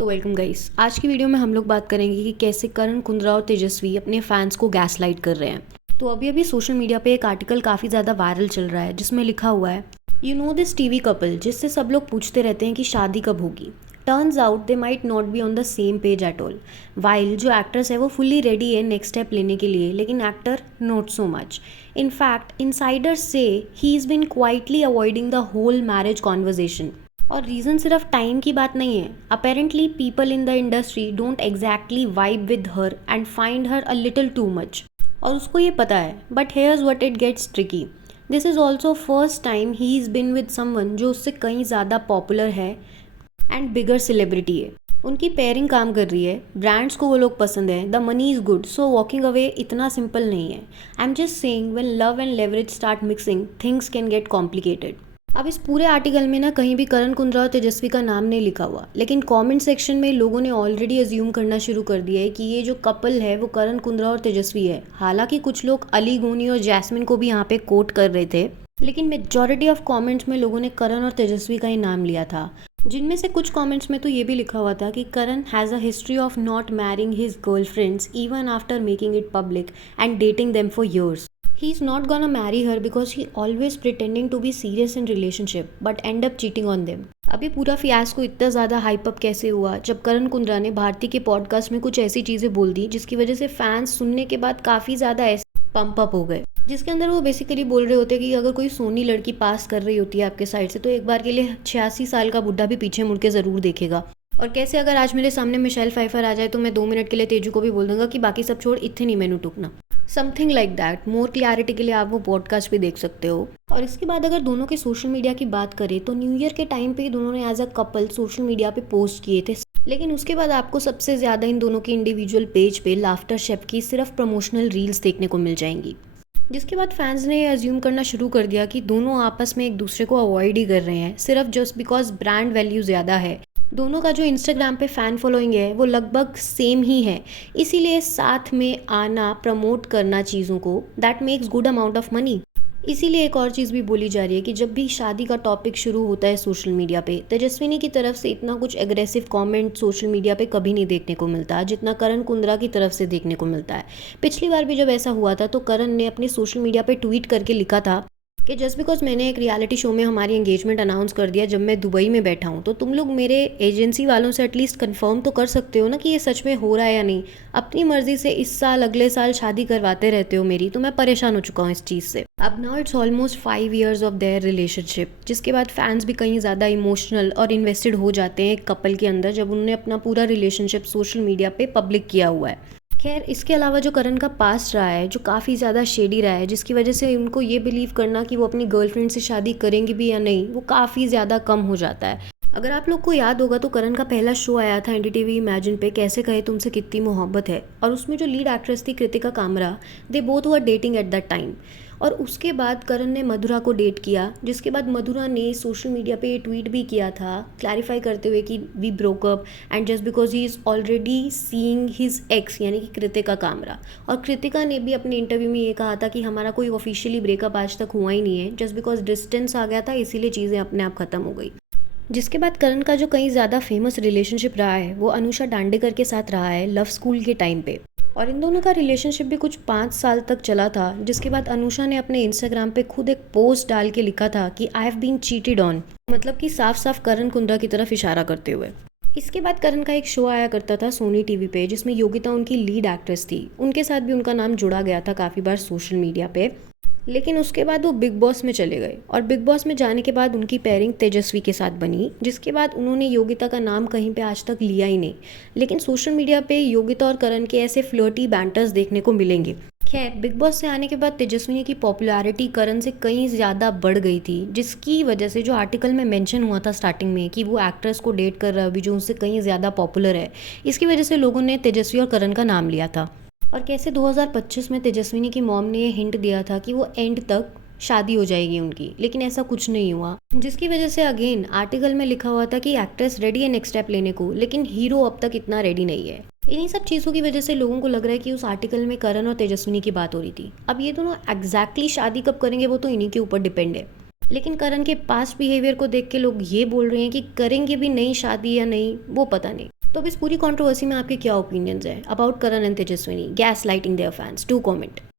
तो welcome guys. आज की वीडियो में हम लोग बात करेंगे कि कैसे करण कुंद्रा और तेजस्वी अपने फैंस को गैसलाइट कर रहे हैं। तो अभी सोशल मीडिया पे एक आर्टिकल काफ़ी ज़्यादा वायरल चल रहा है जिसमें लिखा हुआ है, you know this TV couple, जिससे सब लोग पूछते रहते हैं कि शादी कब होगी। Turns out they might not be on the same page at all. While जो एक्ट्रेस है वो फुल्ली रेडी है नेक्स्ट स्टेप लेने के लिए, लेकिन actor not so much. In fact insiders से ही is been quietly avoiding the whole marriage conversation. और रीज़न सिर्फ टाइम की बात नहीं है। Apparently people in the industry don't exactly vibe with her and find her a little too much. और उसको ये पता है, but here's what it gets tricky. This is also first time he is been with someone जो उससे कहीं ज़्यादा popular है एंड बिगर सेलिब्रिटी है। उनकी पेयरिंग काम कर रही है, ब्रांड्स को वो लोग पसंद है, the money is good, so walking away इतना सिंपल नहीं है। I am just saying when love and leverage start mixing things can get complicated. अब इस पूरे आर्टिकल में ना कहीं भी करण कुंद्रा और तेजस्वी का नाम नहीं लिखा हुआ, लेकिन कमेंट सेक्शन में लोगों ने ऑलरेडी अज्यूम करना शुरू कर दिया है कि ये जो कपल है वो करण कुंद्रा और तेजस्वी है। हालांकि कुछ लोग अली गोनी और जैस्मिन को भी यहाँ पे कोट कर रहे थे, लेकिन मेजॉरिटी ऑफ कमेंट्स में लोगों ने करण और तेजस्वी का ही नाम लिया था। जिनमें से कुछ कमेंट्स में तो ये भी लिखा हुआ था कि Karan has a history of not marrying his girlfriends even after making it public and dating them for years. He's not gonna marry her because he always pretending to be serious in relationship but end up cheating on them. अभी पूरा fiasco इतना ज़्यादा hype up कैसे हुआ जब करण कुंद्रा ने भारती के podcast में कुछ ऐसी चीज़ें बोल दी जिसकी वजह से फैंस सुनने के बाद काफ़ी ज़्यादा ऐसे पंप अप हो गए, जिसके अंदर वो बेसिकली बोल रहे होते कि अगर कोई सोनी लड़की पास कर रही होती है आपके साइड से तो एक बार के लिए 86 साल का बुढ़ा भी पीछे मुड़ के ज़रूर देखेगा। और कैसे अगर आज मेरे सामने मिशेल फाइफर आ जाए तो मैं 2 मिनट के लिए तेजू को भी बोल दूंगा कि बाकी सब छोड़, इतने नहीं मैनू टूकना। Something like that. More clarity के लिए आप वो पॉडकास्ट भी देख सकते हो। और इसके बाद अगर दोनों के सोशल मीडिया की बात करें तो न्यू ईयर के टाइम पे ही दोनों ने as a couple social media पे पोस्ट किए थे, लेकिन उसके बाद आपको सबसे ज़्यादा इन दोनों के इंडिविजुअल पेज पे लाफ्टर शेफ की सिर्फ प्रमोशनल रील्स देखने को मिल जाएंगी। जिसके बाद फैंस ने अज्यूम करना शुरू कर दिया कि दोनों आपस में एक दूसरे को अवॉइड ही कर रहे हैं, सिर्फ जस्ट बिकॉज ब्रांड वैल्यू ज़्यादा है। दोनों का जो इंस्टाग्राम पे फ़ैन फॉलोइंग है वो लगभग सेम ही है, इसीलिए साथ में आना प्रमोट करना चीज़ों को that makes good amount of money. इसीलिए एक और चीज़ भी बोली जा रही है कि जब भी शादी का टॉपिक शुरू होता है सोशल मीडिया पे, तेजस्विनी की तरफ से इतना कुछ एग्रेसिव कमेंट सोशल मीडिया पे कभी नहीं देखने को मिलता जितना करण कुंद्रा की तरफ से देखने को मिलता है। पिछली बार भी जब ऐसा हुआ था तो करण ने अपने सोशल मीडिया पे ट्वीट करके लिखा था कि जस्ट बिकॉज मैंने एक रियलिटी शो में हमारी एंगेजमेंट अनाउंस कर दिया जब मैं दुबई में बैठा हूँ, तो तुम लोग मेरे एजेंसी वालों से एटलीस्ट कंफर्म तो कर सकते हो ना कि ये सच में हो रहा है या नहीं। अपनी मर्जी से इस साल अगले साल शादी करवाते रहते हो मेरी, तो मैं परेशान हो चुका हूँ इस चीज़ से। अब now it's almost 5 years of their relationship, जिसके बाद फैंस भी कहीं ज़्यादा इमोशनल और इन्वेस्टेड हो जाते हैं एक कपल के अंदर जब उन्होंने अपना पूरा रिलेशनशिप सोशल मीडिया पे पब्लिक किया हुआ है। खैर, इसके अलावा जो करण का पास्ट रहा है जो काफ़ी ज़्यादा शेडी रहा है, जिसकी वजह से उनको ये बिलीव करना कि वो अपनी गर्लफ्रेंड से शादी करेंगे भी या नहीं वो काफ़ी ज़्यादा कम हो जाता है। अगर आप लोग को याद होगा तो करण का पहला शो आया था एनडीटीवी इमेजिन पे, कैसे कहे तुमसे कितनी मोहब्बत है, और उसमें जो लीड एक्ट्रेस थी Kritika Kamra, they both were dating at that time. और उसके बाद करण ने मधुरा को डेट किया, जिसके बाद मधुरा ने सोशल मीडिया पे ट्वीट भी किया था क्लैरिफाई करते हुए कि we broke up and just because he is already seeing his ex यानी कि कृतिका कामरा। और कृतिका ने भी अपने इंटरव्यू में ये कहा था कि हमारा कोई ऑफिशियली ब्रेकअप आज तक हुआ ही नहीं है, जस्ट बिकॉज डिस्टेंस आ गया था इसीलिए चीज़ें अपने आप ख़त्म हो गई। जिसके बाद करण का जो कहीं ज़्यादा फेमस रिलेशनशिप रहा है वो अनुषा डांडेकर के साथ रहा है लव स्कूल के टाइम पे, और इन दोनों का रिलेशनशिप भी कुछ 5 साल तक चला था। जिसके बाद अनुषा ने अपने इंस्टाग्राम पे खुद एक पोस्ट डाल के लिखा था कि I have been cheated on, मतलब कि साफ साफ करण कुंद्रा की तरफ इशारा करते हुए। इसके बाद करण का एक शो आया करता था सोनी टीवी पे जिसमें योगिता उनकी लीड एक्ट्रेस थी, उनके साथ भी उनका नाम जुड़ा गया था काफ़ी बार सोशल मीडिया पे। लेकिन उसके बाद वो बिग बॉस में चले गए और बिग बॉस में जाने के बाद उनकी पेयरिंग तेजस्वी के साथ बनी, जिसके बाद उन्होंने योगिता का नाम कहीं पे आज तक लिया ही नहीं। लेकिन सोशल मीडिया पे योगिता और करण के ऐसे फ्लर्टी बैंटर्स देखने को मिलेंगे। खैर, बिग बॉस से आने के बाद तेजस्विनी की पॉपुलैरिटी करण से कहीं ज़्यादा बढ़ गई थी, जिसकी वजह से जो आर्टिकल में मेंशन हुआ था स्टार्टिंग में कि वो एक्ट्रेस को डेट कर रहा है अभी जो उससे कहीं ज़्यादा पॉपुलर है, इसकी वजह से लोगों ने तेजस्वी और करण का नाम लिया था। और कैसे 2025 में तेजस्विनी की मॉम ने ये हिंट दिया था कि वो एंड तक शादी हो जाएगी उनकी, लेकिन ऐसा कुछ नहीं हुआ, जिसकी वजह से अगेन आर्टिकल में लिखा हुआ था कि एक्ट्रेस रेडी है नेक्स्ट स्टेप लेने को, लेकिन हीरो अब तक इतना रेडी नहीं है। इन्हीं सब चीज़ों की वजह से लोगों को लग रहा है कि उस आर्टिकल में करण और तेजस्विनी की बात हो रही थी। अब ये दोनों एग्जैक्टली शादी कब करेंगे वो तो इन्हीं के ऊपर डिपेंड है, लेकिन करण के पास्ट बिहेवियर को देख के लोग ये बोल रहे हैं कि करेंगे भी नहीं शादी या नहीं वो पता नहीं। तो अब इस पूरी कंट्रोवर्सी में आपके क्या ओपिनियंस हैं about Karan and Tejaswini gas lighting there fans? Do comment.